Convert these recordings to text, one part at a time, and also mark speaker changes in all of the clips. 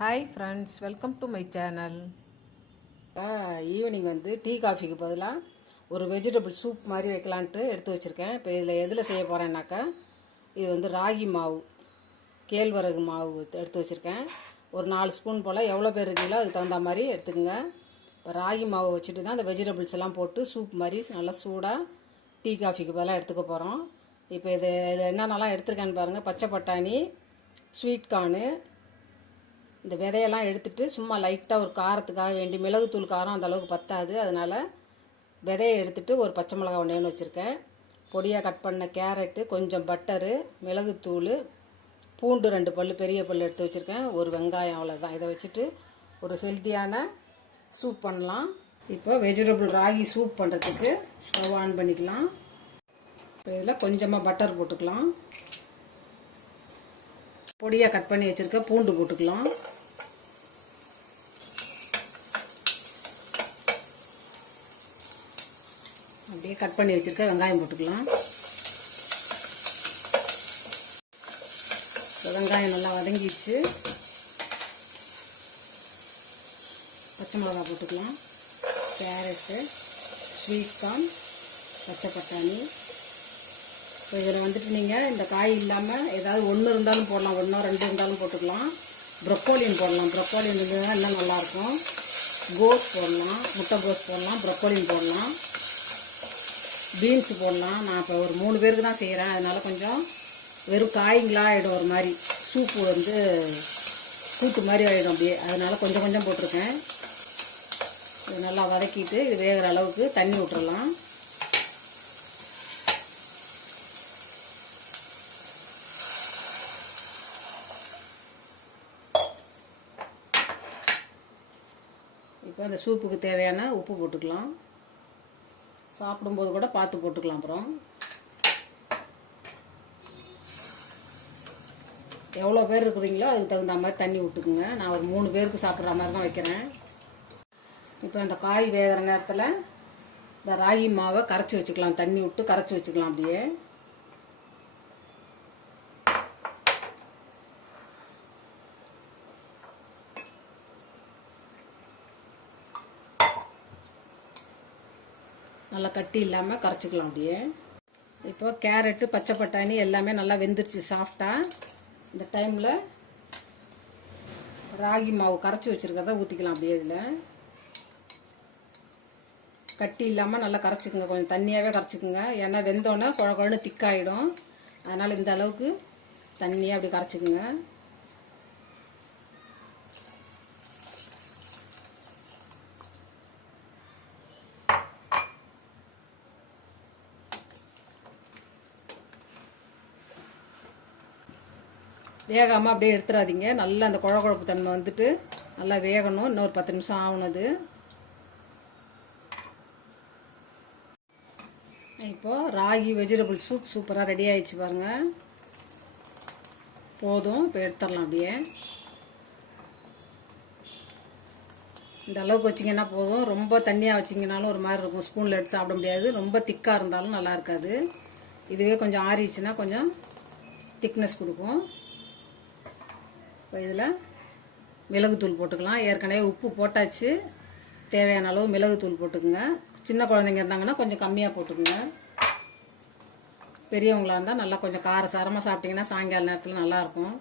Speaker 1: Hi friends welcome to my channel
Speaker 2: evening வந்து tea காஃபிக்கு பதிலாக ஒரு வெஜிடபிள் சூப் மாதிரி வைக்கலான்ட்டு எடுத்து வச்சுருக்கேன். இப்போ இதில் எதில் செய்ய போகிறேன்னாக்கா இது வந்து ராகி மாவு கேழ்வரகு மாவு எடுத்து வச்சுருக்கேன். ஒரு நாலு ஸ்பூன் போல் எவ்வளோ பேர் இருக்கீங்களோ அதுக்கு தகுந்த மாதிரி எடுத்துக்கோங்க. இப்போ ராகி மாவு வச்சுட்டு தான் அந்த வெஜிடபிள்ஸ் எல்லாம் போட்டு சூப் மாதிரி நல்லா சூடாக டீ காஃபிக்கு பதிலாக எடுத்துக்க போகிறோம் இப்போ இது இது என்னென்னலாம் எடுத்துருக்கேன்னு பாருங்கள் பச்சை பட்டாணி ஸ்வீட் கார்னு இந்த விதையெல்லாம் எடுத்துட்டு சும்மா லைட்டாக ஒரு காரத்துக்காக வேண்டி மிளகுத்தூள் காரம் அந்தளவுக்கு பற்றாது பத்தாது. அதனால விதையை எடுத்துட்டு ஒரு பச்சை மிளகா ஒன்றேன்னு வச்சுருக்கேன். பொடியாக கட் பண்ண கேரட்டு கொஞ்சம் பட்டரு மிளகுத்தூள் பூண்டு ரெண்டு பல் பெரிய பல் எடுத்து வச்சுருக்கேன். ஒரு வெங்காயம் அவ்வளோதான் இதை வச்சுட்டு ஒரு ஹெல்த்தியான சூப் பண்ணலாம். இப்போ வெஜிடபிள் ராகி சூப் பண்ணுறதுக்கு ஸ்டவ் ஆன் பண்ணிக்கலாம். இப்போ இதில் கொஞ்சமாக பட்டர் போட்டுக்கலாம். பொடியாக கட் பண்ணி வச்சுருக்க பூண்டு போட்டுக்கலாம். அப்படியே கட் பண்ணி வச்சுருக்க வெங்காயம் போட்டுக்கலாம். வெங்காயம் நல்லா வதங்கிடுச்சு. பச்சை மிளகா போட்டுக்கலாம். கேரட்டு ஸ்வீட் கார்ன் பச்சை பட்டாணி. இப்போ இதில் வந்துட்டு நீங்கள் இந்த காய் இல்லாமல் ஏதாவது ஒன்று இருந்தாலும் போடலாம். ஒன்றோ ரெண்டு இருந்தாலும் போட்டுக்கலாம். ப்ரொக்கோலியன் போடலாம். ப்ரொக்கோலியன் இருந்ததுன்னா இன்னும் நல்லாயிருக்கும் கோஸ் போடலாம். முட்டை கோஸ் போடலாம். ப்ரொக்கோலியன் போடலாம். பீன்ஸ் போடலாம். நான் இப்போ ஒரு மூணு பேருக்கு தான் செய்கிறேன் அதனால் கொஞ்சம் வெறும் காய்ங்களா ஆகிடும் ஒரு மாதிரி. சூப்பு வந்து கூட்டு மாதிரி ஆகிடும் அப்படியே. அதனால் கொஞ்சம் கொஞ்சம் போட்டிருக்கேன். இது நல்லா வதக்கிட்டு இது வேகிற அளவுக்கு தண்ணி விட்டுறலாம் இப்போ அந்த சூப்புக்கு தேவையான உப்பு போட்டுக்கலாம். சாப்பிடும்போது கூட பார்த்து போட்டுக்கலாம் அப்புறம். எவ்வளோ பேர் இருக்கிறீங்களோ அதுக்கு தகுந்த மாதிரி தண்ணி விட்டுக்குங்க நான் ஒரு மூணு பேருக்கு சாப்பிட்ற மாதிரி தான் வைக்கிறேன். இப்போ அந்த காய் வேகிற நேரத்தில் இந்த ராகி மாவை கரைச்சி வச்சுக்கலாம். தண்ணி விட்டு கரைச்சி வச்சுக்கலாம் அப்படியே. நல்லா கட்டி இல்லாமல் கரைச்சிக்கலாம் அப்படியே. இப்போ கேரட்டு பச்சை பட்டாணி எல்லாமே நல்லா வெந்துருச்சு சாஃப்டாக இந்த டைமில் ராகி மாவு கரைச்சி வச்சுருக்கிறத ஊற்றிக்கலாம் அப்படியே இதில். கட்டி இல்லாமல் நல்லா கரைச்சிக்குங்க. கொஞ்சம் தண்ணியாகவே கரைச்சிக்குங்க. ஏன்னா வெந்தோடனே குழ குழன்னு திக்காயிடும். அதனால் இந்த அளவுக்கு தண்ணியாக அப்படி கரைச்சிக்குங்க. வேகாமல் அப்படியே எடுத்துடாதீங்க நல்லா அந்த குழ குழப்பு தன்மை வந்துட்டு நல்லா வேகணும். இன்னொரு பத்து நிமிஷம் ஆகணும் அது இப்போது ராகி வெஜிடபிள் சூப் சூப்பராக ரெடி ஆயிடுச்சு பாருங்கள் போதும். இப்போ எடுத்துடலாம் அப்படியே. இந்த அளவுக்கு வச்சிங்கன்னா போதும். ரொம்ப தண்ணியாக வச்சிங்கனாலும் ஒரு மாதிரி இருக்கும். ஸ்பூனில் எடுத்து சாப்பிட முடியாது. ரொம்ப திக்காக இருந்தாலும் நல்லா இருக்காது. இதுவே கொஞ்சம் ஆறிடுச்சுன்னா கொஞ்சம் திக்னஸ் கொடுக்கும். இப்போ இதில் மிளகுத்தூள் போட்டுக்கலாம். ஏற்கனவே உப்பு போட்டாச்சு. தேவையான அளவு மிளகுத்தூள் போட்டுக்குங்க. சின்ன குழந்தைங்க இருந்தாங்கன்னா கொஞ்சம் கம்மியாக போட்டுக்குங்க. பெரியவங்களாக இருந்தால் நல்லா கொஞ்சம் கார சாரமாக சாப்பிட்டிங்கன்னா சாயங்கால நேரத்தில் நல்லாயிருக்கும்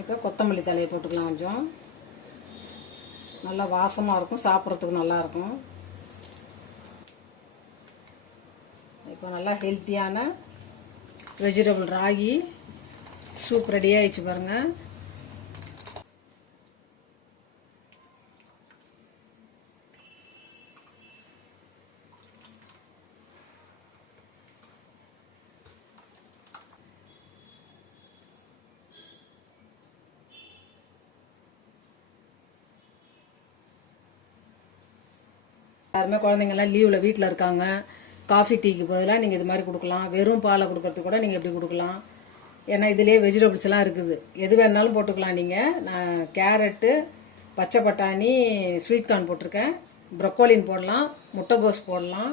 Speaker 2: இப்போ கொத்தமல்லி தலையை போட்டுக்கலாம் கொஞ்சம். நல்லா வாசமாக இருக்கும். சாப்பிட்றதுக்கு நல்லாயிருக்கும் இப்போ நல்லா ஹெல்த்தியான வெஜிடபிள் ராகி சூப் ரெடி ஆயிடுச்சு பாருங்கள் யாருமே குழந்தைங்கெல்லாம் லீவில் வீட்டில் இருக்காங்க. காஃபி டீக்கு பதிலாக நீங்கள் இது மாதிரி கொடுக்கலாம். வெறும் பாலை கொடுக்கறதுக்கு கூட நீங்கள் இப்படி கொடுக்கலாம். ஏன்னா இதுலேயே வெஜிடபிள்ஸ் எல்லாம் இருக்குது. எது வேணாலும் போட்டுக்கலாம் நீங்கள் நான் கேரட்டு பச்சை பட்டாணி ஸ்வீட் கார்ன் போட்டிருக்கேன். ப்ரொக்கோலின் போடலாம். முட்டைகோஸ் போடலாம்.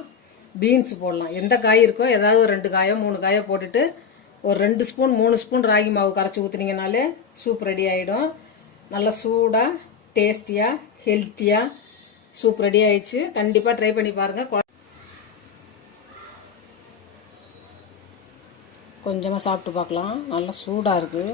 Speaker 2: பீன்ஸ் போடலாம். எந்த காய் இருக்கோ ஏதாவது ஒரு ரெண்டு காயோ மூணு காயோ போட்டுட்டு ஒரு ரெண்டு ஸ்பூன் மூணு ஸ்பூன் ராகி மாவு கரைச்சி ஊற்றுனீங்கனாலே சூப் ரெடி ஆகிடும் நல்லா சூடாக டேஸ்டியாக ஹெல்த்தியாக சூப் ரெடி ஆயிடுச்சு. கண்டிப்பாக ட்ரை பண்ணி பாருங்கள் கொஞ்சமாக சாப்பிட்டு பார்க்கலாம். நல்லா சூடாக இருக்குது